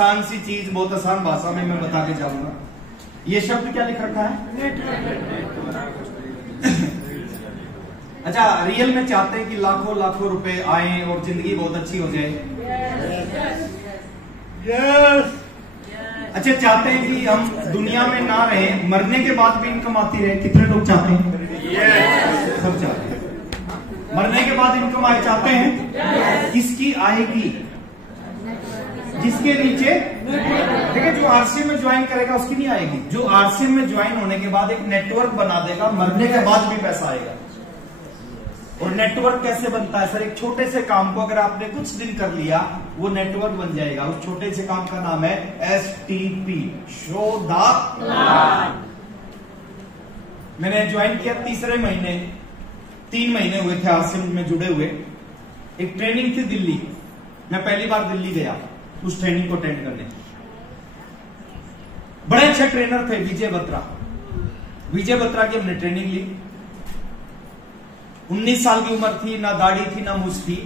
आसान सी चीज, बहुत आसान भाषा में मैं बता के जाऊंगा। ये शब्द क्या लिख रखा है? अच्छा, रियल में चाहते हैं कि लाखों लाखों रुपए आए और जिंदगी बहुत अच्छी हो जाए? यस। अच्छा, चाहते हैं कि हम दुनिया में ना रहे, मरने के बाद भी इनकम आती रहे? कितने लोग चाहते हैं? सब चाहते हैं। मरने के बाद इनकम आए चाहते हैं? किसकी आएगी? जिसके नीचे देखिए, जो आरसीएम में ज्वाइन करेगा उसकी नहीं आएगी। जो आरसीएम में ज्वाइन होने के बाद एक नेटवर्क बना देगा, मरने के बाद भी पैसा आएगा। और नेटवर्क कैसे बनता है सर? एक छोटे से काम को अगर आपने कुछ दिन कर लिया, वो नेटवर्क बन जाएगा। उस छोटे से काम का नाम है STP, शो द प्लान। मैंने ज्वाइन किया तीसरे महीने, 3 महीने हुए थे आरसीएम में जुड़े हुए। एक ट्रेनिंग थी दिल्ली, मैं पहली बार दिल्ली गया उस ट्रेनिंग को अटेंड करने। बड़े अच्छे ट्रेनर थे, विजय बत्रा। विजय बत्रा की हमने ट्रेनिंग ली। 19 साल की उम्र थी, ना दाढ़ी थी ना मूछ थी।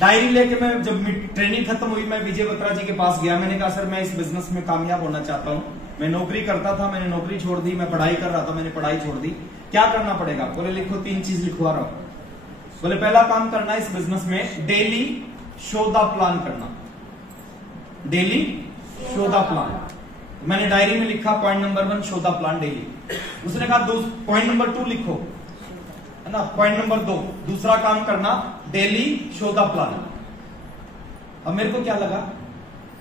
डायरी लेके मैं, जब ट्रेनिंग खत्म हुई, मैं विजय बत्रा जी के पास गया। मैंने कहा सर, मैं इस बिजनेस में कामयाब होना चाहता हूं। मैं नौकरी करता था, मैंने नौकरी छोड़ दी। मैं पढ़ाई कर रहा था, मैंने पढ़ाई छोड़ दी। क्या करना पड़ेगा? बोले लिखो, 3 चीज लिखवा रहा हूं। बोले पहला काम करना है इस बिजनेस में, डेली शो द प्लान करना। Daily show the plan. मैंने डायरी में लिखा point number 1, show the plan daily. उसने कहा पॉइंट नंबर 2 लिखो, है ना। पॉइंट नंबर 2, दूसरा काम करना, डेली शो द प्लान। अब मेरे को क्या लगा,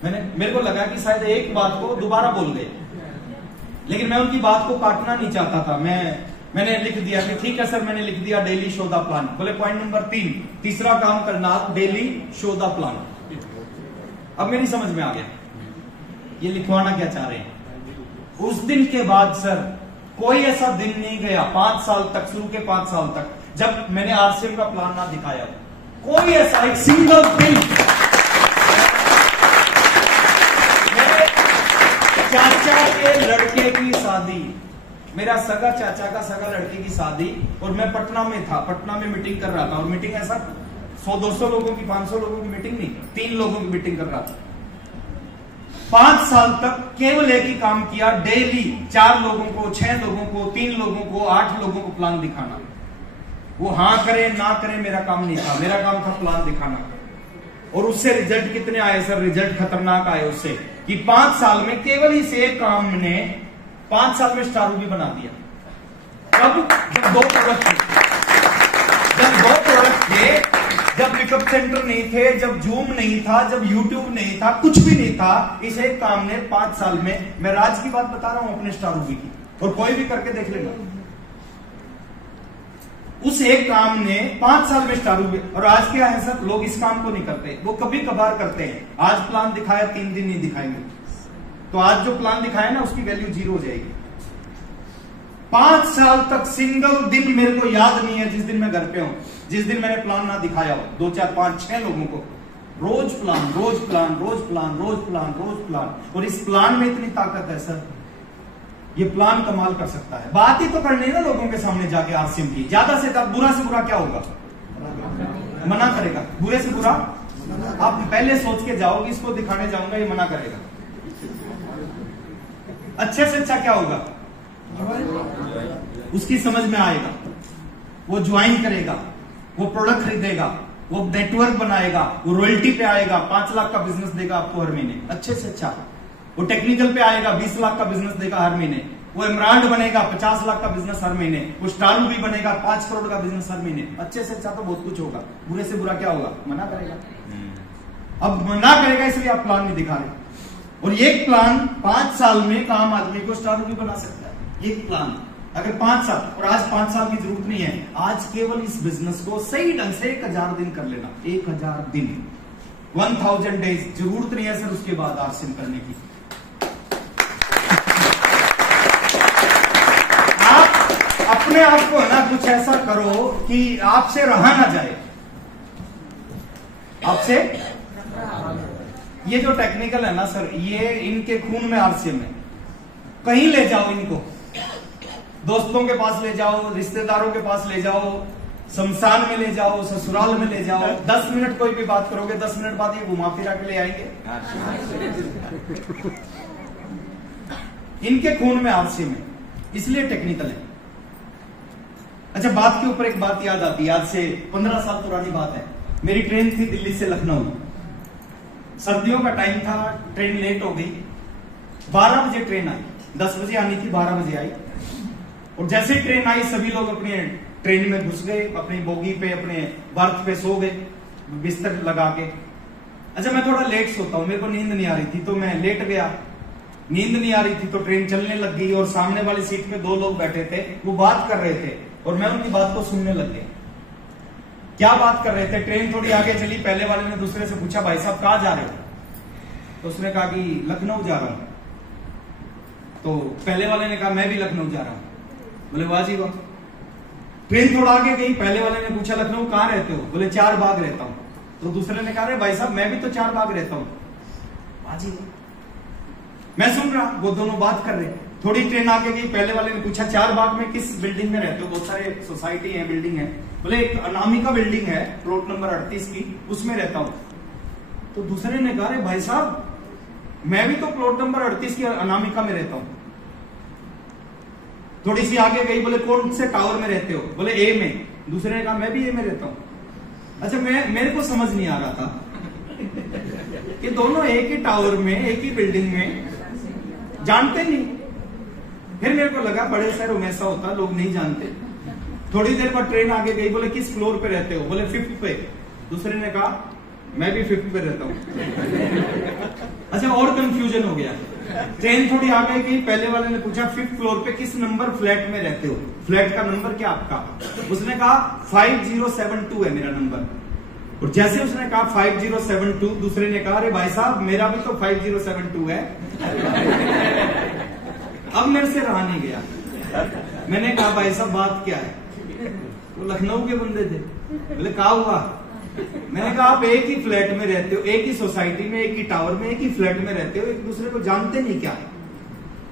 मेरे को लगा कि शायद एक बात को दोबारा बोल गए, लेकिन मैं उनकी बात को काटना नहीं चाहता था। मैंने लिख दिया कि ठीक है सर, मैंने लिख दिया डेली शो द प्लान। बोले पॉइंट नंबर 3, तीसरा काम करना, डेली शो द प्लान। अब मेरी समझ में आ गया ये लिखवाना क्या चाह रहे हैं। उस दिन के बाद सर कोई ऐसा दिन नहीं गया 5 साल तक, शुरू के 5 साल तक, जब मैंने आरसीएम का प्लान ना दिखाया। कोई ऐसा एक सिंगल दिन। मेरे चाचा के लड़के की शादी, मेरा सगा चाचा का सगा लड़के की शादी, और मैं पटना में था। पटना में मीटिंग कर रहा था, और मीटिंग ऐसा 100-200 लोगों की, 500 लोगों की मीटिंग नहीं, 3 लोगों की मीटिंग कर रहा था। 5 साल तक केवल एक ही काम किया, डेली 4 लोगों को, 6 लोगों को, 3 लोगों को, 8 लोगों को प्लान दिखाना। वो हाँ करे ना करे मेरा काम नहीं था, मेरा काम था प्लान दिखाना। और उससे रिजल्ट कितने आए सर? रिजल्ट खतरनाक आए उससे, कि 5 साल में केवल इस एक काम ने 5 साल में स्टार भी बना दिया। कब? जब 2 प्रोडक्ट थे, जब पिकअप सेंटर नहीं थे, जब जूम नहीं था, जब यूट्यूब नहीं था, कुछ भी नहीं था। इस एक काम ने 5 साल में, मैं राज की बात बता रहा हूं अपने स्टार की, और कोई भी करके देख लेगा। उस एक काम ने 5 साल में स्टार हुए। और आज क्या है सर, लोग इस काम को नहीं करते, वो कभी कभार करते हैं। आज प्लान दिखाया, 3 दिन नहीं दिखाएंगे, तो आज जो प्लान दिखाया ना उसकी वैल्यू 0 हो जाएगी। 5 साल तक सिंगल दिन मेरे को याद नहीं है जिस दिन मैं घर पे हूं, जिस दिन मैंने प्लान ना दिखाया हो 2, 4, 5, 6 लोगों को। रोज प्लान, रोज प्लान, रोज प्लान, रोज प्लान, रोज प्लान। और इस प्लान में इतनी ताकत है सर, ये प्लान कमाल कर सकता है। बात ही तो करनी है ना लोगों के सामने जाके आरसीएम की। ज्यादा से ज्यादा बुरा से बुरा क्या होगा? मना करेगा। बुरे से बुरा आप पहले सोच के जाओगे, इसको दिखाने जाऊंगा ये मना करेगा। अच्छे से अच्छा क्या होगा? उसकी समझ में आएगा, वो ज्वाइन करेगा, वो प्रोडक्ट खरीदेगा, वो नेटवर्क बनाएगा, वो रॉयल्टी पे आएगा, 5 लाख का बिजनेस देगा आपको हर महीने अच्छे से अच्छा। वो टेक्निकल पे आएगा, 20 लाख का बिजनेस देगा हर महीने। वो इमरान बनेगा, 50 लाख का बिजनेस हर महीने। वो स्टारू भी बनेगा, 5 करोड़ का बिजनेस हर महीने। अच्छे से अच्छा तो बहुत कुछ होगा। बुरे से बुरा क्या होगा? मना करेगा। अब मना करेगा, इसलिए आप प्लान नहीं दिखा रहे। और एक प्लान 5 साल में काम आदमी को स्टारू भी बना सकता है। एक प्लान अगर 5 साल, और आज 5 साल की जरूरत नहीं है। आज केवल इस बिजनेस को सही ढंग से 1000 दिन कर लेना। 1000 दिन, 1000 डेज। जरूरत नहीं है सर उसके बाद आरसीएम करने की। आप अपने आप को ना कुछ ऐसा करो कि आपसे रहा ना जाए। आपसे ये जो टेक्निकल है ना सर, ये इनके खून में आरसीएम है। कहीं ले जाओ इनको, दोस्तों के पास ले जाओ, रिश्तेदारों के पास ले जाओ, शमशान में ले जाओ, ससुराल में ले जाओ, 10 मिनट कोई भी बात करोगे, 10 मिनट बाद ये घुमा फिरा के ले आएंगे। इनके खून में आलसी में, इसलिए टेक्निकल है। अच्छा, बात के ऊपर एक बात याद आती है, आज से 15 साल पुरानी बात है। मेरी ट्रेन थी दिल्ली से लखनऊ, सर्दियों का टाइम था, ट्रेन लेट हो गई। 12 बजे ट्रेन आई, 10 बजे आनी थी, 12 बजे आई। और जैसे ट्रेन आई सभी लोग अपने ट्रेन में घुस गए, अपनी बोगी पे, अपने बर्थ पे सो गए बिस्तर लगा के। अच्छा, मैं थोड़ा लेट सोता हूं, मेरे को नींद नहीं आ रही थी तो मैं लेट गया। नींद नहीं आ रही थी तो ट्रेन चलने लग गई और सामने वाली सीट पे 2 लोग बैठे थे, वो बात कर रहे थे और मैं उनकी बात को सुनने लग गया। क्या बात कर रहे थे? ट्रेन थोड़ी आगे चली, पहले वाले ने दूसरे से पूछा, भाई साहब कहां जा रहे हो? तो उसने कहा कि लखनऊ जा रहा हूं। तो पहले वाले ने कहा मैं भी लखनऊ जा रहा हूं। बोले वाह जी वाह। ट्रेन थोड़ा आगे गई, पहले वाले ने पूछा लखनऊ कहां रहते हो? बोले 4 बाग रहता हूं। तो दूसरे ने कहा, अरे भाई साहब मैं भी तो 4 बाग रहता हूं। वाह जी वाह। मैं सुन रहा, वो दोनों बात कर रहे। थोड़ी ट्रेन आगे गई, पहले वाले ने पूछा 4 बाग में किस बिल्डिंग में रहते हो? बहुत सारे सोसाइटी है, बिल्डिंग है। बोले एक अनामिका बिल्डिंग है, प्लॉट नंबर 38 की, उसमें रहता हूं। तो दूसरे ने कहा, अरे भाई साहब मैं भी तो प्लॉट नंबर 38 की अनामिका में रहता हूं। थोड़ी सी आगे गई, बोले कौन से टावर में रहते हो? बोले ए में। दूसरे ने कहा मैं भी ए में रहता हूं। अच्छा, मेरे को समझ नहीं आ रहा था कि दोनों एक ही टावर में, एक ही बिल्डिंग में, जानते नहीं। फिर मेरे को लगा बड़े शहरों में ऐसा होता, लोग नहीं जानते। थोड़ी देर बाद ट्रेन आगे गई, बोले किस फ्लोर पे रहते हो? बोले 5th पे। दूसरे ने कहा मैं भी 5th पे रहता हूं। अच्छा, और कंफ्यूजन हो गया। ट्रेन थोड़ी आगे गई, पहले वाले ने पूछा 5th फ्लोर पे किस नंबर फ्लैट में रहते हो? फ्लैट का नंबर क्या आपका? उसने कहा 5072 है मेरा नंबर। और जैसे उसने कहा 5072, दूसरे ने कहा, अरे भाई साहब मेरा भी तो 5072 है। अब मेरे से रहा नहीं गया। मैंने कहा भाई साहब बात क्या है? वो लखनऊ के बंदे थे। बोले क्या हुआ? मैंने कहा आप एक ही फ्लैट में रहते हो, एक ही सोसाइटी में, एक ही टावर में, एक ही फ्लैट में रहते हो, एक दूसरे को जानते नहीं क्या?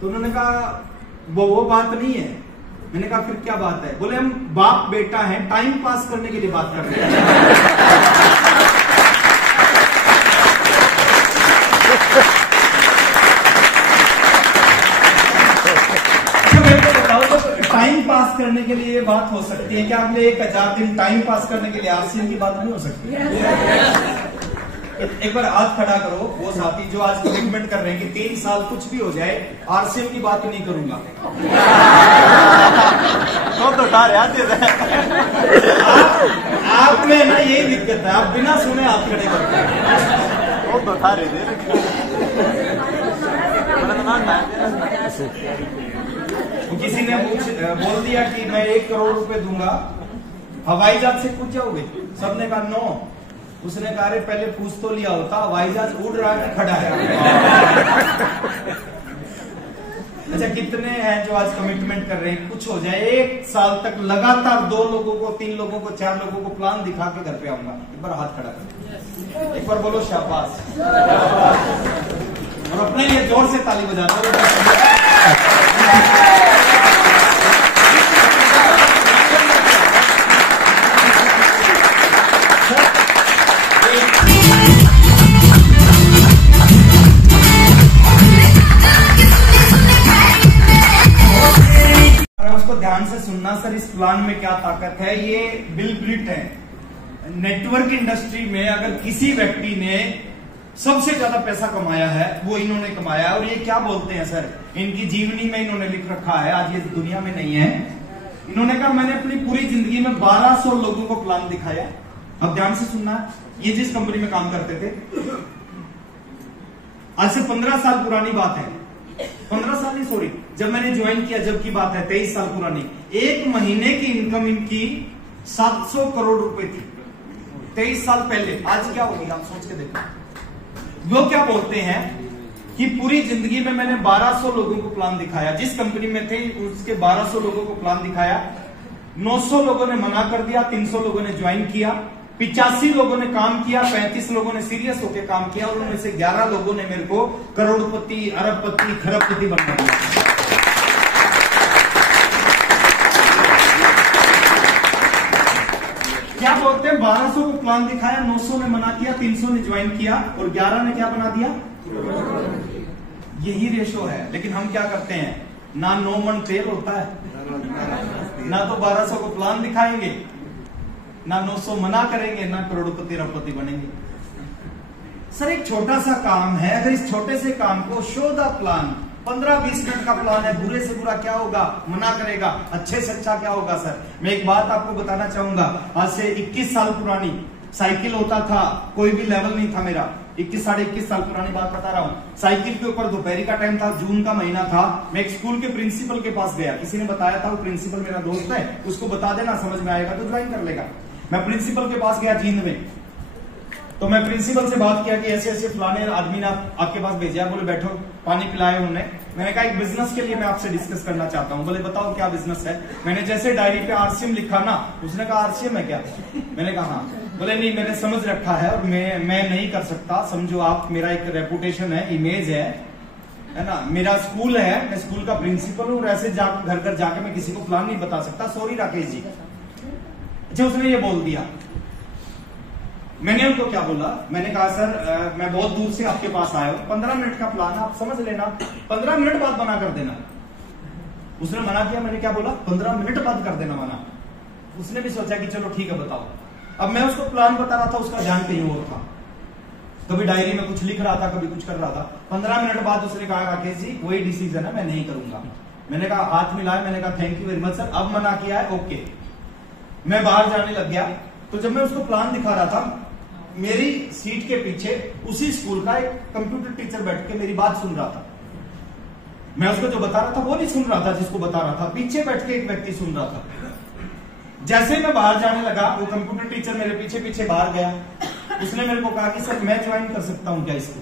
तो उन्होंने कहा वो बात नहीं है। मैंने कहा फिर क्या बात है? बोले हम बाप बेटा हैं, टाइम पास करने के लिए बात कर रहे हैं। टाइम पास करने के लिए ये बात हो सकती है क्या? आपने 1000 दिन टाइम पास करने के लिए आरसीएम की बात नहीं हो सकती? एक बार हाथ खड़ा करो वो साथी जो आज कमिटमेंट कर रहे हैं कि 3 साल कुछ भी हो जाए आरसीएम की बात नहीं करूंगा। आप में ना यही दिक्कत है, आप बिना सुने हाथ खड़े करते हैं। किसी ने बोल दिया कि मैं 1 करोड़ रुपए दूंगा, हवाई जहाज से कूद जाओगे? सबने कहा नो। उसने कहा अरे पहले पूछ तो लिया होता, हवाई जहाज उड़ रहा है खड़ा है। अच्छा, कितने हैं जो आज कमिटमेंट कर रहे हैं कुछ हो जाए 1 साल तक लगातार 2 लोगों को, 3 लोगों को, 4 लोगों को प्लान दिखा के घर पे आऊंगा? एक बार हाथ खड़ा कर, एक बार बोलो शाबाश, और अपने लिए जोर से ताली बजा दो। उसको ध्यान से सुनना सर, इस प्लान में क्या ताकत है। ये बिल ग्रिट है। नेटवर्क इंडस्ट्री में अगर किसी व्यक्ति ने सबसे ज्यादा पैसा कमाया है वो इन्होंने कमाया है। और ये क्या बोलते हैं सर, इनकी जीवनी में इन्होंने लिख रखा है, आज ये दुनिया में नहीं है। इन्होंने कहा मैंने अपनी पूरी जिंदगी में 1200 लोगों को प्लान दिखाया। अब ध्यान से सुनना, ये जिस कंपनी में काम करते थे, आज से 15 साल पुरानी बात है। 15 साल नहीं, सॉरी, जब मैंने ज्वाइन किया जब की बात है, 23 साल पुरानी। 1 महीने की इनकम इनकी 700 करोड़ रुपए थी 23 साल पहले। आज क्या होगी आप सोच के देखो। वो क्या बोलते हैं कि पूरी जिंदगी में मैंने 1200 लोगों को प्लान दिखाया, जिस कंपनी में थे उसके 1200 लोगों को प्लान दिखाया। 900 लोगों ने मना कर दिया, 300 लोगों ने ज्वाइन किया, 85 लोगों ने काम किया, 35 लोगों ने सीरियस होकर काम किया, और उनमें से 11 लोगों ने मेरे को करोड़पति, अरबपति, खरबपति बना दिया। बोलते हैं 1200 को प्लान दिखाया, 900 ने मना किया, 300 ने ज्वाइन किया और 11 ने क्या बना दिया? यही रेशो है। लेकिन हम क्या करते हैं, ना 9 मन तेल होता है, ना तो 1200 को प्लान दिखाएंगे, ना 900 मना करेंगे, ना करोड़पति अरबपति बनेंगे। सर एक छोटा सा काम है, अगर इस छोटे से काम को शो द प्लान, 15-20 मिनट का प्लान है, बुरे से बुरा क्या होगा, मना करेगा, अच्छे से अच्छा क्या होगा? सर मैं एक बात आपको बताना चाहूंगा, आज से 21 साल पुरानी साइकिल होता था, कोई भी लेवल नहीं था मेरा, 21-21.5 साल पुरानी बात बता रहा हूँ। साइकिल के ऊपर दोपहरी का टाइम था, जून का महीना था, मैं एक स्कूल के प्रिंसिपल के पास गया, किसी ने बताया था, वो प्रिंसिपल मेरा दोस्त है, उसको बता देना, समझ में आएगा तो ज्वाइन कर लेगा। मैं प्रिंसिपल के पास गया जींद में, तो मैं प्रिंसिपल से बात किया कि ऐसे ऐसे फलाने आदमी ने आपके पास भेजा, बोले बैठो, पानी पिलाया उन्होंने। मैंने कहा एक बिजनेस के लिए मैं आपसे डिस्कस करना चाहता हूँ। बोले बताओ क्या बिजनेस है? मैंने जैसे डायरी पे आरसीएम लिखा ना, उसने कहा आरसीएम है क्या? मैंने कहा हाँ। बोले नहीं मैंने समझ रखा है और मैं नहीं कर सकता, समझो आप, मेरा एक रेपुटेशन है, इमेज है ना, मेरा स्कूल है, मैं स्कूल का प्रिंसिपल हूँ, ऐसे घर घर जाके मैं किसी को प्लान नहीं बता सकता, सॉरी राकेश जी। अच्छा उसने ये बोल दिया। मैंने उनको क्या बोला, मैंने कहा सर मैं बहुत दूर से आपके पास आया हूं, 15 मिनट का प्लान आप समझ लेना, 15 मिनट बाद मना कर देना। उसने मना किया, मैंने क्या बोला, 15 मिनट बाद कर देना मना। उसने भी सोचा कि चलो ठीक है बताओ। अब मैं उसको प्लान बता रहा था, उसका ध्यान कहीं और था, कभी डायरी में कुछ लिख रहा था, कभी कुछ कर रहा था। 15 मिनट बाद उसने कहा राकेश जी वही डिसीजन है, मैं नहीं करूंगा। मैंने कहा हाथ मिलाया, मैंने कहा thank you very much sir, अब मना किया है ओके। मैं बाहर जाने लग गया, तो जब मैं उसको प्लान दिखा रहा था, मेरी सीट के पीछे उसी स्कूल का एक कंप्यूटर टीचर बैठ के मेरी बात सुन रहा था। मैं उसको जो बता रहा था वो नहीं सुन रहा था जिसको बता रहा था, पीछे बैठ के एक व्यक्ति सुन रहा था। जैसे मैं बाहर जाने लगा, वो कंप्यूटर टीचर मेरे पीछे पीछे बाहर गया। उसने मेरे को कहा कि सर मैं ज्वाइन कर सकता हूं क्या इसको?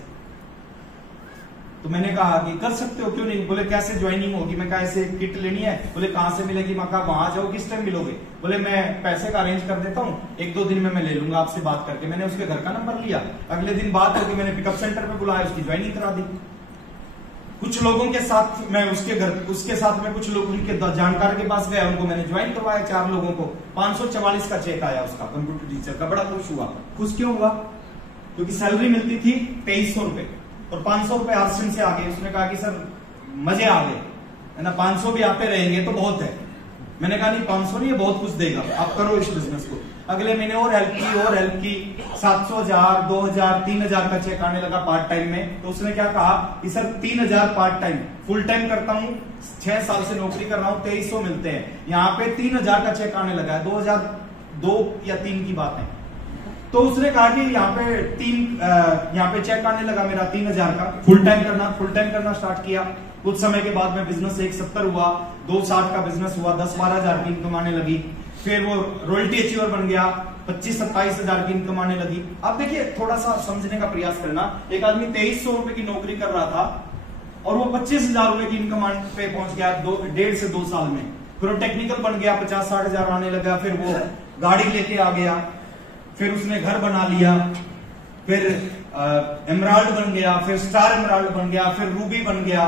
तो मैंने कहा कि कर सकते हो, क्यों नहीं? बोले कैसे ज्वाइनिंग होगी? मैं कहा ऐसे किट लेनी है। बोले कहां से मिलेगी? मैं कहा वहां जाओ, किस टाइम मिलोगे? बोले मैं पैसे का अरेंज कर देता हूँ, 1-2 दिन में मैं ले लूंगा आपसे बात करके। मैंने उसके घर का नंबर लिया, अगले दिन बात करके मैंने पिकअप सेंटर पे बुलाया, उसकी ज्वाइनिंग करा दी। कुछ लोगों के साथ मैं उसके साथ में कुछ लोग उनके जानकार के पास गया, उनको मैंने ज्वाइन करवाया, 4 लोगों को। 544 का चेक आया उसका, कंप्यूटर टीचर का। बड़ा खुश हुआ। खुश क्यों हुआ? क्योंकि सैलरी मिलती थी 2300 रुपए और 500 रुपए आरसीएम से आ गए। उसने कहा कि सर मजे आ गए, है ना, 500 भी आते रहेंगे तो बहुत है। मैंने कहा नहीं 500 नहीं, ये बहुत कुछ देगा, आप करो इस बिजनेस को। अगले महीने और हेल्प की 700, 1000, 2000, 3000 का चेक आने लगा पार्ट टाइम में। तो उसने क्या कहा कि sir 3000 part time, full time करता हूँ, 6 साल से नौकरी कर रहा हूँ, 2300 मिलते हैं, यहाँ पे 3000 का चेक आने लगा है। 2002 या 3 की बात है। तो उसने कहा कि यहाँ पे चेक आने लगा मेरा 3000 का, फुल टाइम करना स्टार्ट किया। कुछ समय के बाद में बिजनेस 170 हुआ, 260 का बिजनेस हुआ, 10-12 हजार की इनकम आने लगी। फिर वो रॉयल्टी अचीवर बन गया, 25-27 हजार की इनकम आने लगी। अब देखिए थोड़ा सा समझने का प्रयास करना, एक आदमी 2300 रुपए की नौकरी कर रहा था और वो 25,000 रुपए की इनकम पे पहुंच गया 1.5 से 2 साल में। फिर वो टेक्निकल बन गया, 50-60 हजार आने लगा। फिर वो गाड़ी लेके आ गया, फिर उसने घर बना लिया, फिर एमराल्ड बन गया, फिर स्टार एमराल्ड बन गया, फिर रूबी बन गया,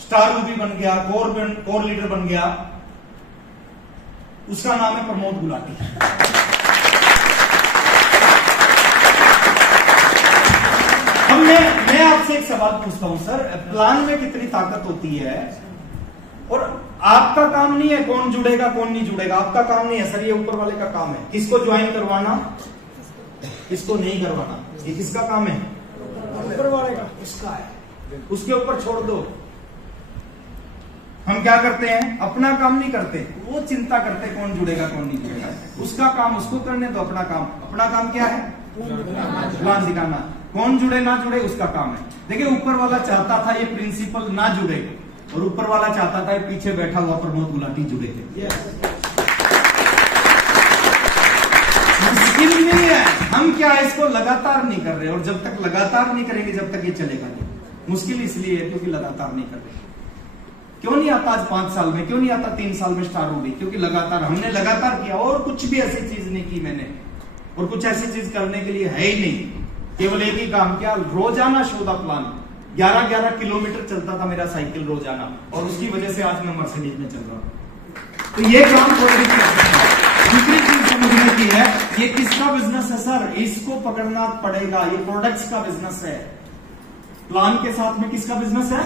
स्टार रूबी बन गया, कोर लीडर बन गया। उसका नाम है प्रमोद गुलाटी। अब मैं आपसे एक सवाल पूछता हूं सर, प्लान में कितनी ताकत होती है? और आपका काम नहीं है कौन जुड़ेगा कौन नहीं जुड़ेगा, आपका काम नहीं है सर, ये ऊपर वाले का काम है। किसको ज्वाइन करवाना, किसको नहीं करवाना, ये किसका काम है? ऊपर वाले का, इसका है। उसके ऊपर छोड़ दो। हम क्या करते हैं, अपना काम नहीं करते, वो चिंता करते कौन जुड़ेगा कौन नहीं जुड़ेगा। उसका काम उसको करने दो, अपना काम क्या है? प्लान दिखाना। कौन जुड़े ना जुड़े उसका काम है। देखिए ऊपर वाला चाहता था ये प्रिंसिपल ना जुड़े और ऊपर वाला चाहता था पीछे बैठा हुआ प्रमोद गुलाटी जुड़े थे। मुश्किल नहीं है, हम क्या इसको लगातार नहीं कर रहे, और जब तक लगातार नहीं करेंगे जब तक ये चलेगा नहीं। मुश्किल इसलिए है क्योंकि लगातार नहीं कर रहे। क्यों नहीं आता आज 5 साल में, क्यों नहीं आता 3 साल में स्टार हो गई? क्योंकि हमने लगातार किया, और कुछ भी ऐसी चीज नहीं की मैंने, और कुछ ऐसी चीज करने के लिए है ही नहीं। केवल एक ही काम किया, रोजाना शोधा प्लान। 11-11 किलोमीटर चलता था मेरा साइकिल रोजाना, और उसकी वजह से आज मैं मर्सिडीज में चल रहा हूं। तो ये काम कोई भी कर सकता है। दूसरी चीज समझने की है। ये किसका बिजनेस है सर? इसको पकड़ना पड़ेगा। ये प्रोडक्ट्स का बिजनेस है। प्लान के साथ में किसका बिजनेस है?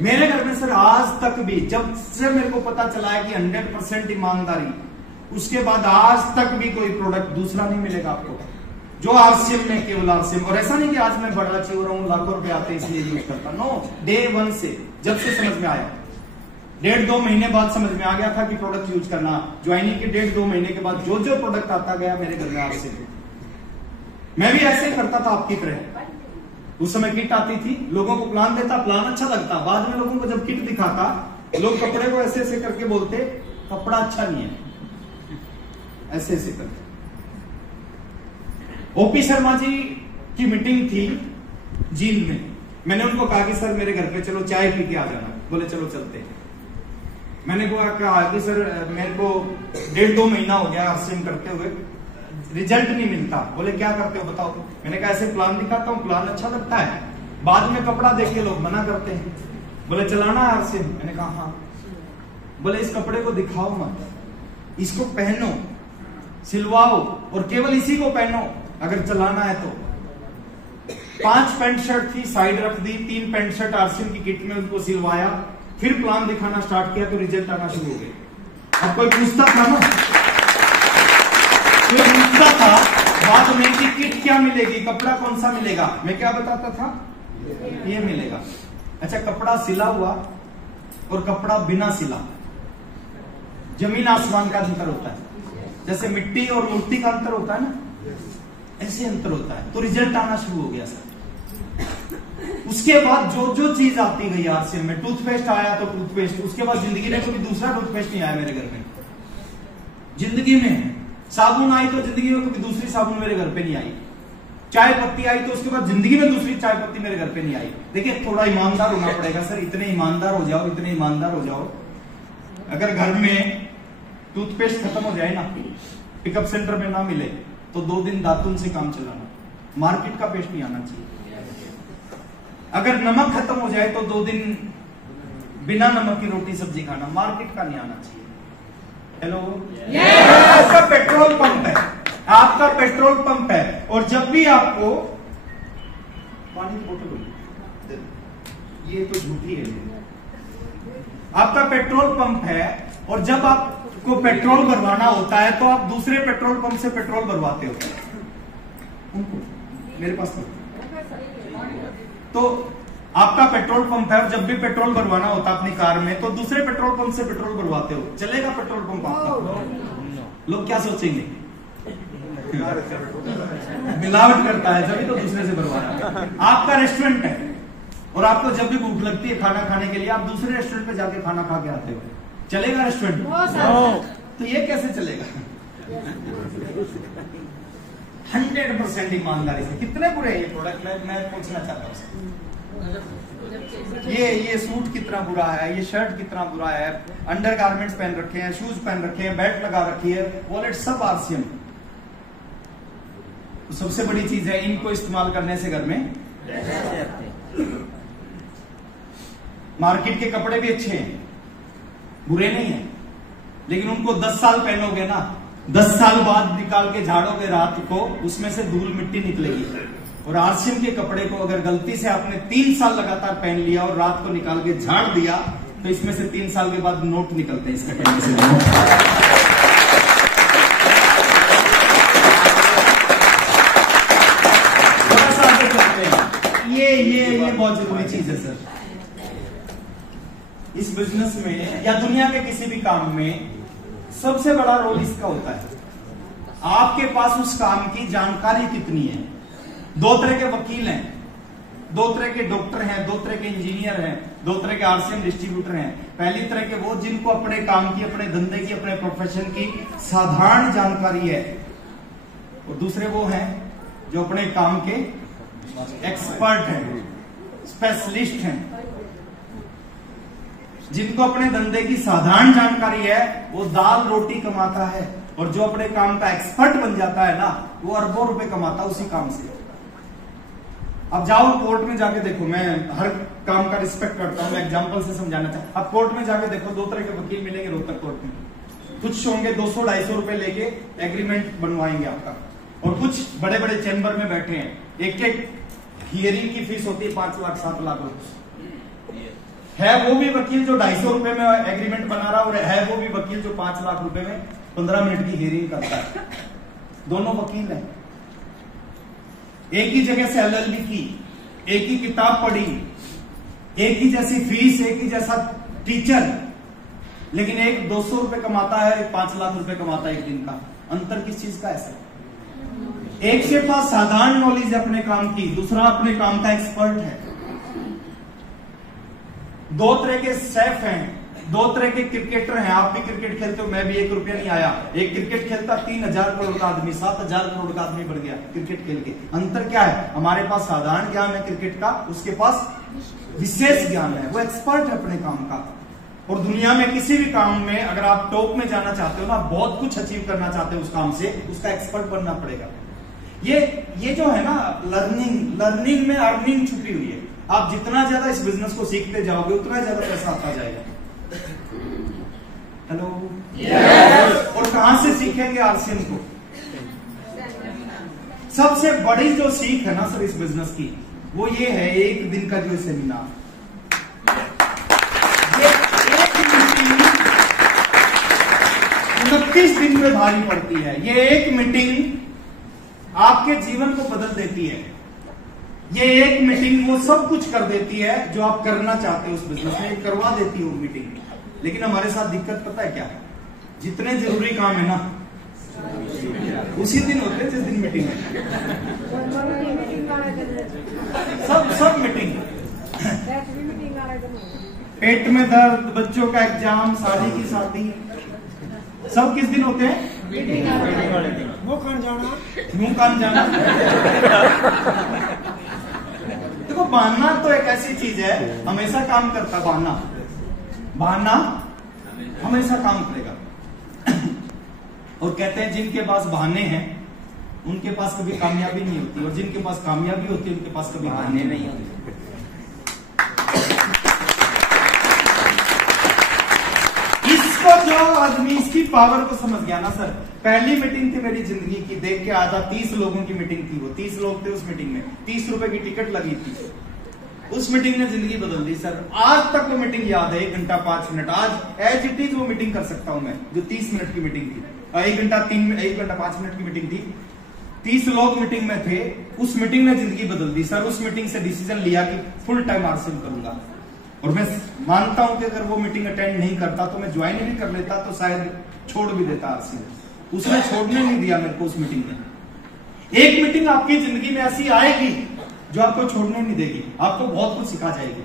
मेरे घर में सर आज तक भी, जब से मेरे को पता चला है कि 100% ईमानदारी, उसके बाद आज तक भी कोई प्रोडक्ट दूसरा नहीं मिलेगा आपको जो आरसीएम में, केवल आरसीएम। और ऐसा नहीं कि आज मैं बड़ा चाहिए रहा हूं, लाखों रुपए आते हैं इसलिए यूज करता। नो, डे 1 से, जब से समझ में आया, 1.5-2 महीने बाद समझ में आ गया था कि प्रोडक्ट यूज करना। ज्वाइनिंग के 1.5-2 महीने के बाद जो जो प्रोडक्ट आता गया मेरे घर में आरसीएम। मैं भी ऐसे ही करता था आपकी तरह। उस समय किट आती थी, लोगों को प्लान देता, प्लान अच्छा लगता, बाद में लोगों को जब किट दिखाता, लोग कपड़े को ऐसे ऐसे करके बोलते कपड़ा अच्छा नहीं है, ऐसे ऐसे करके। ओपी शर्मा जी की मीटिंग थी जींद में। मैंने उनको कहा कि सर मेरे घर पे चलो चाय पी के आ जाना। बोले चलो चलते हैं। मैंने कहा कि सर मेरे को 1.5-2 महीना हो गया आरसीएम करते हुए, रिजल्ट नहीं मिलता। बोले क्या करते हो बताओ? मैंने कहा ऐसे प्लान दिखाता हूँ, प्लान अच्छा लगता है, बाद में कपड़ा देख के लोग मना करते हैं। बोले चलाना है आरसीएम? मैंने कहा हाँ। बोले इस कपड़े को दिखाओ मत, इसको पहनो, सिलवाओ और केवल इसी को पहनो अगर चलाना है तो। 5 पैंट शर्ट थी, साइड रख दी, 3 पैंट शर्ट आरसीएम की किट में उनको सिलवाया, फिर प्लान दिखाना स्टार्ट किया तो रिजल्ट आना शुरू हो गए। अब कोई पूछता था ना, कोई पूछता था बाद में कि किट क्या मिलेगी, कपड़ा कौन सा मिलेगा, मैं क्या बताता था? ये मिलेगा। अच्छा, कपड़ा सिला हुआ और कपड़ा बिना सिला, जमीन आसमान का अंतर होता है। जैसे मिट्टी और मूर्ति का अंतर होता है ना, ऐसे अंतर होता है। तो रिजल्ट आना शुरू हो गया सर। उसके बाद जो जो चीज आती गई आरसीएम में, टूथपेस्ट आया तो टूथपेस्ट, उसके बाद जिंदगी में कभी दूसरा टूथपेस्ट नहीं आया मेरे घर में, जिंदगी में। साबुन आई तो जिंदगी में कभी दूसरी साबुन मेरे घर पे नहीं आई। चाय पत्ती आई तो उसके बाद जिंदगी में दूसरी चाय पत्ती मेरे घर पे नहीं आई। देखिए थोड़ा ईमानदार होना पड़ेगा सर, इतने ईमानदार हो जाओ, इतने ईमानदार हो जाओ। अगर घर में टूथपेस्ट खत्म हो जाए ना, पिकअप सेंटर में ना मिले, तो 2 दिन दातुन से काम चलाना, मार्केट का पेस्ट नहीं आना चाहिए। अगर नमक खत्म हो जाए तो 2 दिन बिना नमक की रोटी सब्जी खाना, मार्केट का नहीं आना चाहिए। हेलो, आपका पेट्रोल पंप है, आपका पेट्रोल पंप है, और जब भी आपको पानी की बोतल, ये तो झूठी है, आपका पेट्रोल पंप है और जब आपको पेट्रोल भरवाना होता है तो आप दूसरे पेट्रोल पंप से पेट्रोल भरवाते हो। मेरे पास तो आपका पेट्रोल पंप है और जब भी पेट्रोल भरवाना होता है अपनी कार में तो दूसरे पेट्रोल पंप से पेट्रोल भरवाते हो। चलेगा पेट्रोल पंप आपका? लोग क्या सोचेंगे? मिलावट करता है, जब भी तो दूसरे से भरवाना। आपका रेस्टोरेंट है और आपको जब भी भूख लगती है खाना खाने के लिए आप दूसरे रेस्टोरेंट पे जाके खाना खा के आते हो। चलेगा रेस्टोरेंट? तो ये कैसे चलेगा? 100% ईमानदारी से। कितने बुरे हैं ये प्रोडक्ट, मैं पूछना चाहता हूँ। ये सूट कितना बुरा है, ये शर्ट कितना बुरा है, अंडर गारमेंट्स पहन रखे हैं, शूज पहन रखे हैं, बेल्ट लगा रखी है, वॉलेट सब आरसीएम। तो सबसे बड़ी चीज है, इनको इस्तेमाल करने से घर में मार्केट के कपड़े भी अच्छे हैं, बुरे नहीं है, लेकिन उनको 10 साल पहनोगे ना, 10 साल बाद निकाल के झाड़ोगे रात को, उसमें से धूल मिट्टी निकलेगी। और आरसीएम के कपड़े को अगर गलती से आपने 3 साल लगातार पहन लिया और रात को निकाल के झाड़ दिया तो इसमें से 3 साल के बाद नोट निकलते हैं इसके पहनने से। थोड़ा सा आगे चलते हैं। ये बहुत जरूरी चीज है सर। इस बिजनेस में या दुनिया के किसी भी काम में सबसे बड़ा रोल इसका होता है, आपके पास उस काम की जानकारी कितनी है। 2 तरह के वकील हैं, 2 तरह के डॉक्टर हैं, 2 तरह के इंजीनियर हैं, 2 तरह के आरसीएम डिस्ट्रीब्यूटर हैं। पहली तरह के वो जिनको अपने काम की, अपने धंधे की, अपने प्रोफेशन की साधारण जानकारी है, और दूसरे वो हैं जो अपने काम के एक्सपर्ट हैं, स्पेशलिस्ट हैं। जिनको अपने धंधे की साधारण जानकारी है वो दाल रोटी कमाता है, और जो अपने काम का एक्सपर्ट बन जाता है ना वो अरबों रुपए कमाता है उसी काम से। अब जाओ कोर्ट में जाके देखो, मैं हर काम का रिस्पेक्ट करता हूं, मैं एग्जांपल से समझाना चाहता हूं। अब कोर्ट में जाके देखो 2 तरह के वकील मिलेंगे रोहतक कोर्ट में। कुछ होंगे 200-250 रुपए लेके एग्रीमेंट बनवाएंगे आपका, और कुछ बड़े बड़े चैम्बर में बैठे हैं, एक एक हियरिंग की फीस होती है 5 लाख 7 लाख रुपए। है वो भी वकील जो 250 रुपए में एग्रीमेंट बना रहा, और है वो भी वकील जो 5 लाख रुपए में 15 मिनट की हियरिंग करता है। दोनों वकील हैं, एक ही जगह से LLB की, एक ही किताब पढ़ी, एक ही जैसी फीस, एक ही जैसा टीचर, लेकिन एक 200 रुपए कमाता है, एक 5 लाख रुपए कमाता है एक दिन का। अंतर किस चीज का है सर? एक के पास साधारण नॉलेज है अपने काम की, दूसरा अपने काम का एक्सपर्ट है। दो तरह के शेफ हैं, दो तरह के क्रिकेटर हैं। आप भी क्रिकेट खेलते हो, मैं भी, 1 रुपया नहीं आया। एक क्रिकेट खेलता 3000 करोड़ का आदमी, 7000 करोड़ का आदमी बढ़ गया क्रिकेट खेल के। अंतर क्या है? हमारे पास साधारण ज्ञान है क्रिकेट का, उसके पास विशेष ज्ञान है, वो एक्सपर्ट है अपने काम का। और दुनिया में किसी भी काम में अगर आप टॉप में जाना चाहते हो ना, बहुत कुछ अचीव करना चाहते हो उस काम से, उसका एक्सपर्ट बनना पड़ेगा। ये जो है ना लर्निंग में अर्निंग छुपी हुई है। आप जितना ज्यादा इस बिजनेस को सीखते जाओगे उतना ज्यादा पैसा आता जाएगा। Hello, yes. और कहां से सीखेंगे RCM को? सबसे बड़ी जो सीख है ना सर इस बिजनेस की, वो ये है 1 दिन का जो सेमिनार। ये 29 दिन में भारी पड़ती है। ये एक मीटिंग आपके जीवन को बदल देती है। ये एक मीटिंग वो सब कुछ कर देती है जो आप करना चाहते हो उस बिजनेस में, करवा देती है वो मीटिंग। लेकिन हमारे साथ दिक्कत पता है क्या है? जितने जरूरी काम है ना उसी दिन होते हैं जिस दिन मीटिंग है। सब मीटिंग, पेट में दर्द, बच्चों का एग्जाम, शादी की शादी, सब किस दिन होते हैं? वो कौन जाना, यूं कौन जाना। देखो, बहाना तो एक ऐसी चीज है, हमेशा काम करता बहाना हमेशा काम करेगा। और कहते हैं जिनके पास बहाने हैं उनके पास कभी कामयाबी नहीं होती, और जिनके पास कामयाबी होती है उनके पास कभी बहाने नहीं होते। इसको जो आदमी इसकी पावर को समझ गया ना सर, पहली मीटिंग थी मेरी जिंदगी की, देख के आया था 30 लोगों की मीटिंग थी, वो 30 लोग थे उस मीटिंग में, 30 रुपए की टिकट लगी थी। उस मीटिंग ने जिंदगी बदल दी सर। आज तक वो मीटिंग याद है, 1 घंटा 5 मिनट। आज एज इट इज वो मीटिंग कर सकता हूं मैं, जो 30 मिनट की मीटिंग थी। 1 घंटा 5 मिनट की मीटिंग थी, 30 लोग मीटिंग में थे। उस मीटिंग ने जिंदगी बदल दी सर। उस मीटिंग से डिसीजन लिया कि फुल टाइम RCM करूंगा। और मैं मानता हूं कि अगर वो मीटिंग अटेंड नहीं करता तो मैं ज्वाइन भी कर लेता, तो शायद छोड़ भी देता RCM। उसने छोड़ने नहीं दिया मेरे को उस मीटिंग में। एक मीटिंग आपकी जिंदगी में ऐसी आएगी जो आपको छोड़ने नहीं देगी, आपको बहुत कुछ सिखा जाएगी।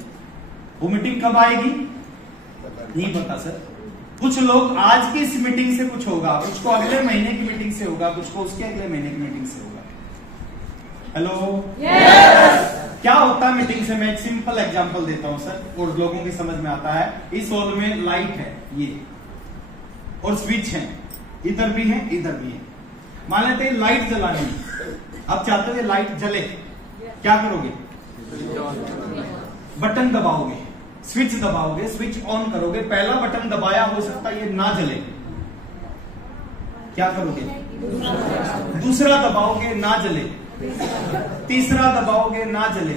वो मीटिंग कब आएगी नहीं पता सर। कुछ लोग आज की इस मीटिंग से कुछ होगा, कुछ को अगले महीने की मीटिंग से होगा, कुछ को उसके अगले महीने की मीटिंग से होगा। Hello, yes. क्या होता है मीटिंग से? मैं एक सिंपल एग्जांपल देता हूं सर, और लोगों की समझ में आता है। इस हॉल में लाइट है ये, और स्विच है, इधर भी है इधर भी है। मान लेते हैं लाइट जलानी है, आप चाहते हो ये लाइट जले, क्या करोगे? बटन दबाओगे, स्विच दबाओगे, स्विच ऑन करोगे। पहला बटन दबाया, हो सकता है ये ना जले, क्या करोगे? दूसरा दबाओगे, ना जले। तीसरा दबाओगे, ना जले।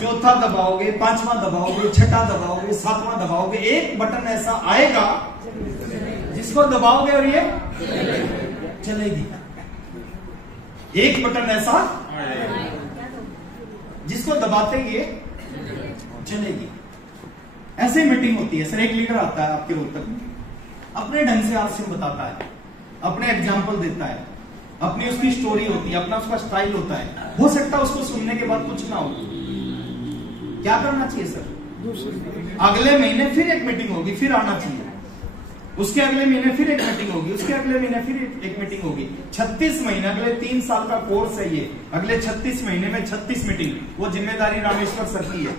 चौथा दबाओगे, 5वां दबाओगे, 6वां दबाओगे, 7वां दबाओगे। एक बटन ऐसा आएगा जिसको दबाओगे और ये चलेगी। एक बटन ऐसा जिसको दबाते ये चलेगी। ऐसे मीटिंग होती है सर। एक लीडर आता है आपके रोल तक, अपने ढंग से RCM बताता है, अपने एग्जाम्पल देता है, अपनी उसकी स्टोरी होती है, अपना उसका स्टाइल होता है। हो सकता है उसको सुनने के बाद कुछ ना हो, क्या करना चाहिए सर? अगले महीने फिर एक मीटिंग होगी, फिर आना चाहिए। उसके अगले महीने फिर एक मीटिंग होगी, उसके अगले महीने फिर एक मीटिंग होगी। 36 महीने, अगले 3 साल का कोर्स है ये। अगले 36 महीने में 36 मीटिंग। वो जिम्मेदारी रामेश्वर सर की है।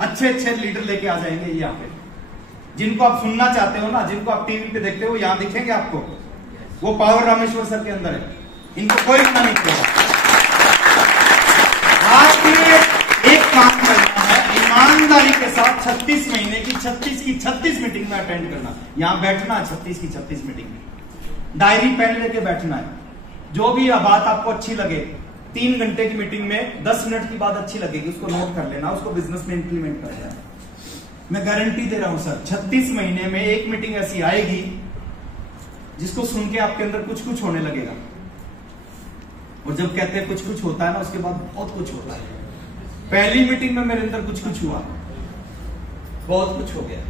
अच्छे अच्छे लीडर लेके आ जाएंगे यहाँ पे, जिनको आप सुनना चाहते हो ना, जिनको आप टीवी पे देखते हो, यहाँ दिखेंगे आपको। वो पावर रामेश्वर सर के अंदर है, इनको कोई इतना नहीं करेगा। आपके एक काम करना है, ईमानदारी के साथ 36 महीने की 36 मीटिंग में अटेंड करना, यहां बैठना 36 की 36 मीटिंग में, डायरी पेन लेके बैठना है। जो भी बात आपको अच्छी लगे, 3 घंटे की मीटिंग में 10 मिनट की बात अच्छी लगेगी, उसको नोट कर लेना, उसको बिजनेस में इंप्लीमेंट कर लेना। मैं गारंटी दे रहा हूं सर, 36 महीने में एक मीटिंग ऐसी आएगी जिसको सुन के आपके अंदर कुछ कुछ होने लगेगा। और जब कहते हैं कुछ कुछ होता है ना, उसके बाद बहुत कुछ होता है। पहली मीटिंग में मेरे अंदर कुछ कुछ हुआ, बहुत कुछ हो गया।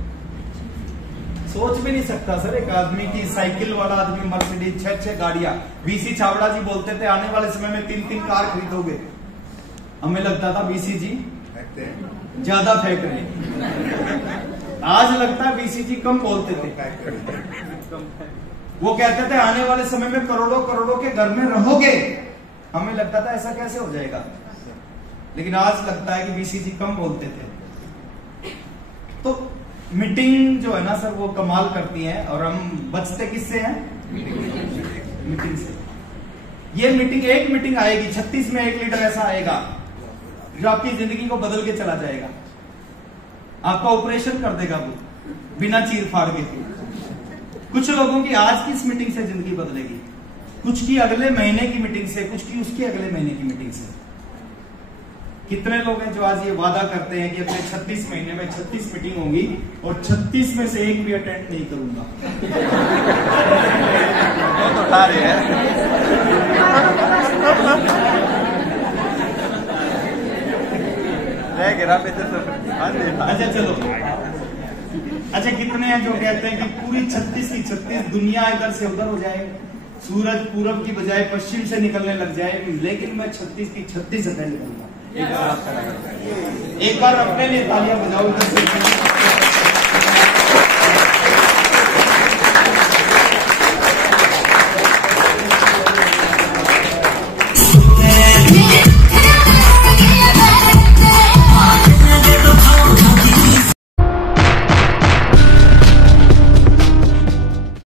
सोच भी नहीं सकता सर, एक आदमी की साइकिल वाला आदमी मर्सिडीज 6 गाड़ियां। वीसी छावड़ा जी बोलते थे आने वाले समय में 3 कार खरीदोगे। हमें लगता था वीसी जी ज्यादा फेंक रहे हैं, आज लगता है वीसी जी कम बोलते थे। वो कहते थे आने वाले समय में करोड़ों करोड़ों के घर में रहोगे। हमें लगता था ऐसा कैसे हो जाएगा, लेकिन आज लगता है कि वीसी जी कम बोलते थे। तो मीटिंग जो है ना सर, वो कमाल करती है। और हम बचते किससे हैं? मीटिंग से। ये मीटिंग, एक मीटिंग आएगी 36 में, एक लीडर ऐसा आएगा जो आपकी जिंदगी को बदल के चला जाएगा, आपका ऑपरेशन कर देगा वो बिना चीर फाड़ के। कुछ लोगों की आज की इस मीटिंग से जिंदगी बदलेगी, कुछ की अगले महीने की मीटिंग से, कुछ की उसके अगले महीने की मीटिंग से। कितने लोग हैं जो आज ये वादा करते हैं कि अपने 36 महीने में 36 मीटिंग होंगी और 36 में से एक भी अटेंड नहीं करूंगा। बहुत उठा रहे हैं। अच्छा चलो, अच्छा कितने हैं जो कहते हैं कि पूरी 36 की 36 दुनिया इधर से उधर हो जाए, सूरज पूरब की बजाय पश्चिम से निकलने लग जाए, लेकिन मैं 36 की 36 अटेंड करूंगा। एक बार अपने लिए तालियां बजाओ इधर से।